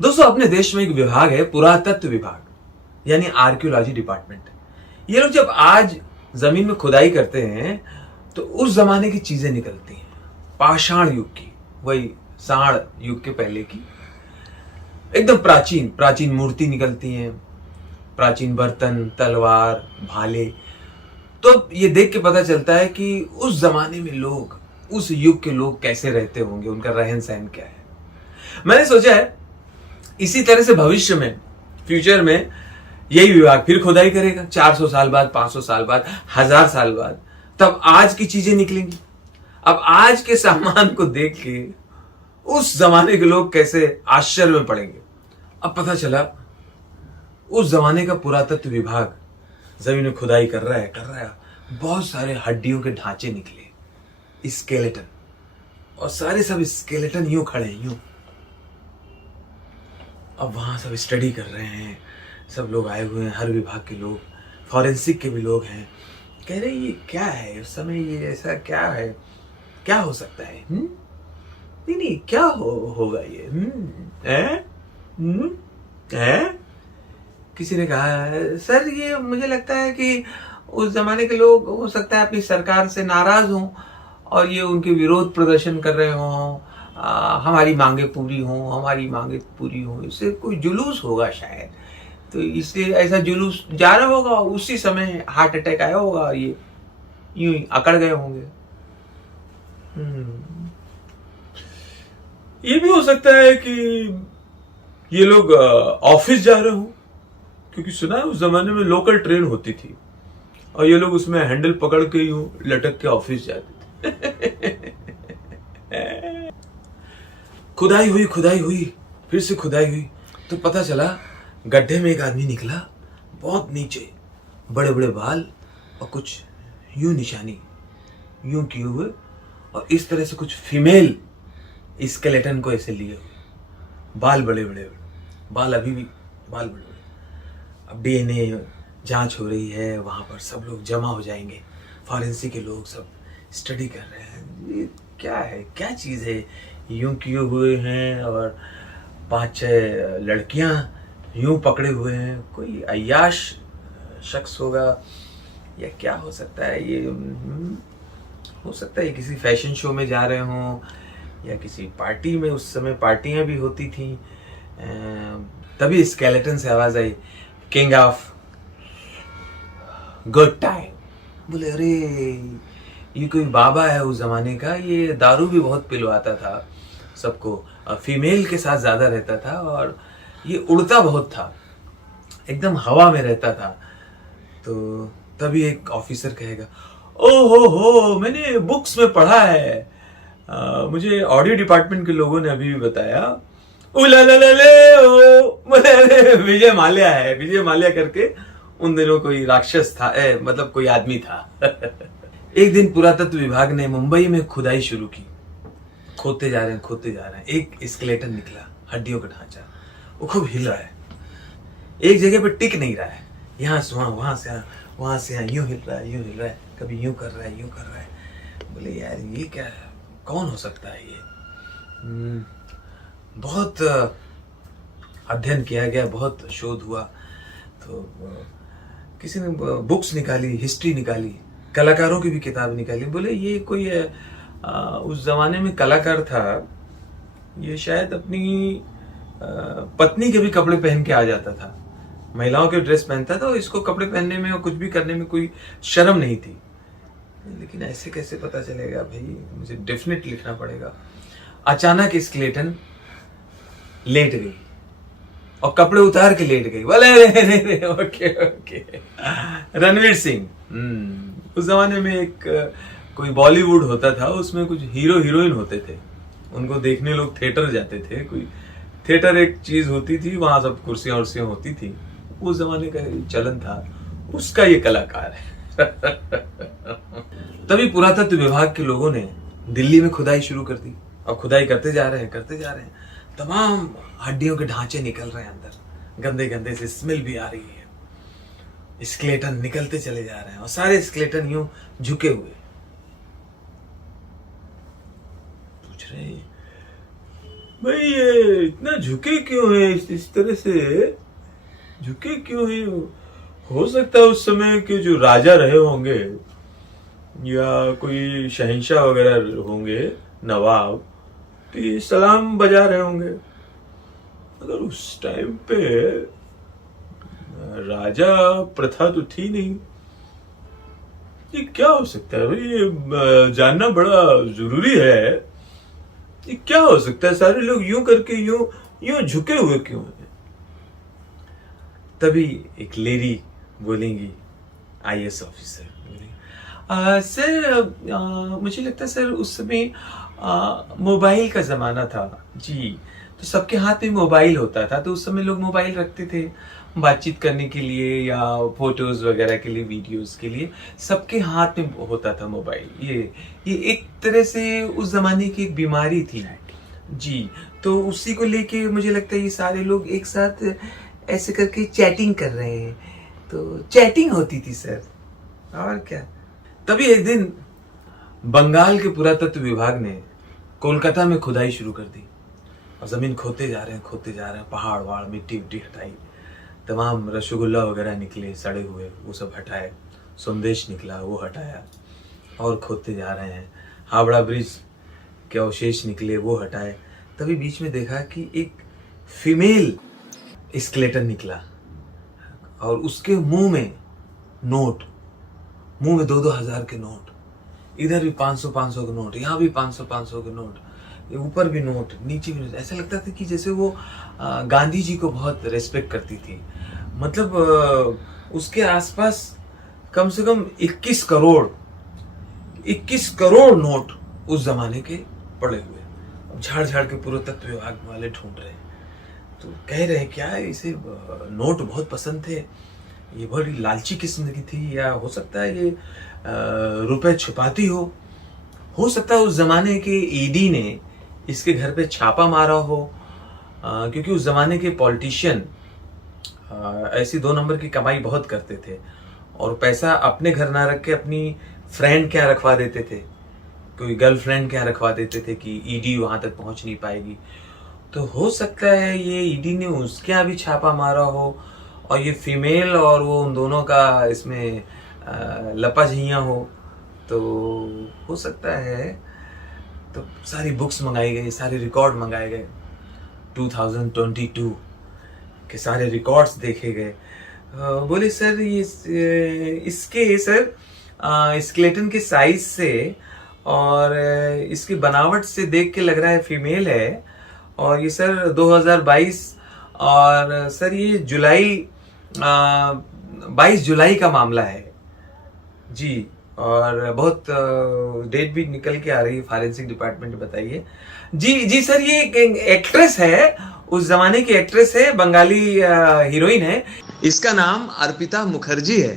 दोस्तों, अपने देश में एक विभाग है, पुरातत्व विभाग, यानी आर्कियोलॉजी डिपार्टमेंट। ये लोग जब आज जमीन में खुदाई करते हैं तो उस जमाने की चीजें निकलती हैं, पाषाण युग की, वही सांड युग के पहले की, एकदम प्राचीन प्राचीन मूर्ति निकलती हैं, प्राचीन बर्तन, तलवार, भाले। तो ये देख के पता चलता है कि उस जमाने में लोग, उस युग के लोग कैसे रहते होंगे, उनका रहन सहन क्या है। मैंने सोचा है इसी तरह से भविष्य में, फ्यूचर में, यही विभाग फिर खुदाई करेगा 400 साल बाद, 500 साल बाद, 1000 साल बाद। तब आज की चीजें निकलेंगी। अब आज के सामान को देख के उस जमाने के लोग कैसे आश्चर्य में पड़ेंगे। अब पता चला उस जमाने का पुरातत्व विभाग जमीन में खुदाई कर रहा है। बहुत सारे हड्डियों के ढांचे निकले, स्केलेटन, और सारे सब स्केलेटन यूं खड़े हैं, यूं। अब वहां सब स्टडी कर रहे हैं, सब लोग आए हुए हैं, हर विभाग के लोग, फॉरेंसिक के भी लोग हैं। कह रहे ये क्या है, उस समय ये ऐसा क्या है, क्या हो सकता है? नहीं, क्या होगा ये? किसी ने कहा, सर ये मुझे लगता है कि उस जमाने के लोग हो सकता है अपनी सरकार से नाराज हों और ये उनके विरोध प्रदर्शन कर रहे हों, हमारी मांगे पूरी हों, इससे कोई जुलूस होगा शायद। तो इससे ऐसा जुलूस जा रहा होगा, उसी समय हार्ट अटैक आया होगा और ये यूं ही अकड़ गए होंगे। ये भी हो सकता है कि ये लोग ऑफिस जा रहे हो, क्योंकि सुना है उस जमाने में लोकल ट्रेन होती थी और ये लोग उसमें हैंडल पकड़ के यूं लटक के ऑफिस जाते थे। खुदाई हुई, फिर से खुदाई हुई, तो पता चला गड्ढे में एक आदमी निकला, बहुत नीचे, बड़े बड़े बाल और कुछ यूं निशानी, यूं किए हुए, और इस तरह से कुछ फीमेल स्केलेटन को ऐसे लिए हुए, बाल बड़े बड़े, बाल अभी भी बाल बड़े बड़े। अब डीएनए जांच हो रही है, वहां पर सब लोग जमा हो जाएंगे, फॉरेंसिक के लोग सब स्टडी कर रहे हैं, ये क्या है, क्या चीज है, यूं किए हुए हैं और 5-6 लड़कियां यूं पकड़े हुए हैं। कोई अय्याश शख्स होगा या क्या हो सकता है ये? हो सकता है किसी फैशन शो में जा रहे हों या किसी पार्टी में, उस समय पार्टियां भी होती थी। तभी स्केलेटन से आवाज आई, किंग ऑफ गुड टाइम। बोले अरे ये कोई बाबा है उस जमाने का, ये दारू भी बहुत पिलवाता था सबको, फीमेल के साथ ज्यादा रहता था और ये उड़ता बहुत था, एकदम हवा में रहता था। तो तभी एक ऑफिसर कहेगा, ओ हो मैंने बुक्स में पढ़ा है, मुझे ऑडियो डिपार्टमेंट के लोगों ने अभी भी बताया, विजय माल्या है, विजय माल्या करके उन दिनों कोई राक्षस था, मतलब कोई आदमी था। एक दिन पुरातत्व विभाग ने मुंबई में खुदाई शुरू की, खोदते जा रहे हैं, एक स्केलेटन निकला, हड्डियों का ढांचा, वो खूब हिल रहा है, एक जगह पे टिक नहीं रहा है, यहाँ से वहां से यहाँ, यूं हिल रहा है, कभी यूं कर रहा है। बोले यार ये क्या है, कौन हो सकता है ये? बहुत अध्ययन किया गया, बहुत शोध हुआ, तो किसी ने बुक्स निकाली, हिस्ट्री निकाली, कलाकारों की भी किताब निकाली। बोले ये कोई उस जमाने में कलाकार था, ये शायद अपनी पत्नी के भी कपड़े पहन के आ जाता था, महिलाओं के ड्रेस पहनता था, और इसको कपड़े पहनने में और कुछ भी करने में कोई शर्म नहीं थी। लेकिन ऐसे कैसे पता चलेगा भाई, मुझे डेफिनेट लिखना पड़ेगा। अचानक स्केलेटन लेट गई और कपड़े उतार के लेट गई। बोले ओके। रणवीर सिंह, उस जमाने में एक कोई बॉलीवुड होता था, उसमें कुछ हीरो हीरोइन होते थे, उनको देखने लोग थिएटर जाते थे। कोई थिएटर एक चीज होती थी, वहां सब कुर्सियां उर्सियां होती थी, उस जमाने का चलन था, उसका ये कलाकार है। तभी पुरातत्व विभाग के लोगों ने दिल्ली में खुदाई शुरू कर दी। अब खुदाई करते जा रहे हैं, तमाम हड्डियों के ढांचे निकल रहे हैं अंदर, गंदे गंदे से स्मेल भी आ रही है, स्केलेटन निकलते चले जा रहे हैं और सारे स्केलेटन यूं झुके हुए। पूछ रहे भाई ये इतना झुके क्यों है, इस तरह से झुके क्यों है? हो सकता है उस समय के जो राजा रहे होंगे या कोई शहंशाह वगैरह होंगे, नवाब, तो ये सलाम बजा रहे होंगे। अगर उस टाइम पे राजा प्रथा तो थी नहीं। ये क्या हो सकता है भाई? ये जानना बड़ा जरूरी है। ये क्या हो सकता है? सारे लोग यूं करके यूं यूं झुके हुए क्यों हैं? तभी एक लेडी बोलेंगी, आईएएस ऑफिसर, सर मुझे लगता है सर उस समय मोबाइल का जमाना था जी, तो सबके हाथ में मोबाइल होता था, तो उस समय लोग मोबाइल रखते थे बातचीत करने के लिए या फोटोज वगैरह के लिए, वीडियोस के लिए, सबके हाथ में होता था मोबाइल। ये एक तरह से उस जमाने की एक बीमारी थी जी। तो उसी को लेके मुझे लगता है ये सारे लोग एक साथ ऐसे करके चैटिंग कर रहे हैं, तो चैटिंग होती थी सर, और क्या। तभी एक दिन बंगाल के पुरातत्व विभाग ने कोलकाता में खुदाई शुरू कर दी और जमीन खोदते जा रहे हैं, पहाड़ वहाड़ मिट्टी विट्टी हटाई, तमाम रसगुल्ला वगैरह निकले सड़े हुए, वो सब हटाए, संदेश निकला वो हटाया, और खोदते जा रहे हैं। हावड़ा ब्रिज के अवशेष निकले वो हटाए। तभी बीच में देखा कि एक फीमेल स्केलेटन निकला और उसके मुंह में नोट, मुंह में 2-2 हजार के नोट, इधर भी 500-500 के नोट, यहाँ भी 500-500 के नोट, ऊपर भी नोट, नीचे भी नोट। ऐसा लगता था कि जैसे वो गांधी जी को बहुत रेस्पेक्ट करती थी। मतलब उसके आसपास कम से कम 21 करोड़ नोट उस जमाने के पड़े हुए। झाड़ झाड़ के पुरातत्व विभाग वाले ढूंढ रहे हैं, तो कह रहे हैं क्या इसे नोट बहुत पसंद थे, ये बड़ी लालची किस्म की थी, या हो सकता है ये रुपए छुपाती हो सकता है उस जमाने के ईडी ने इसके घर पे छापा मारा हो, क्योंकि उस जमाने के पॉलिटिशियन ऐसी 2 नंबर की कमाई बहुत करते थे और पैसा अपने घर ना रख के अपनी फ्रेंड क्या रखवा देते थे, कोई गर्लफ्रेंड क्या रखवा देते थे कि ईडी वहां तक पहुंच नहीं पाएगी। तो हो सकता है ये ईडी ने उसके यहाँ भी छापा मारा हो और ये फीमेल और वो उन दोनों का इसमें लपाझियाँ हो, तो हो सकता है। तो सारी बुक्स मंगाई गई, सारे रिकॉर्ड मंगाए गए, 2022 के सारे रिकॉर्ड्स देखे गए। बोले सर ये इसके सर स्केलेटन के साइज से और इसकी बनावट से देख के लग रहा है फीमेल है, और ये सर 2022 और सर ये 22 जुलाई का मामला है जी, और बहुत डेट भी निकल के आ रही है, फॉरेंसिक डिपार्टमेंट बताइए जी सर ये एक एक्ट्रेस है, उस जमाने की एक्ट्रेस है, बंगाली हीरोइन है, इसका नाम अर्पिता मुखर्जी है।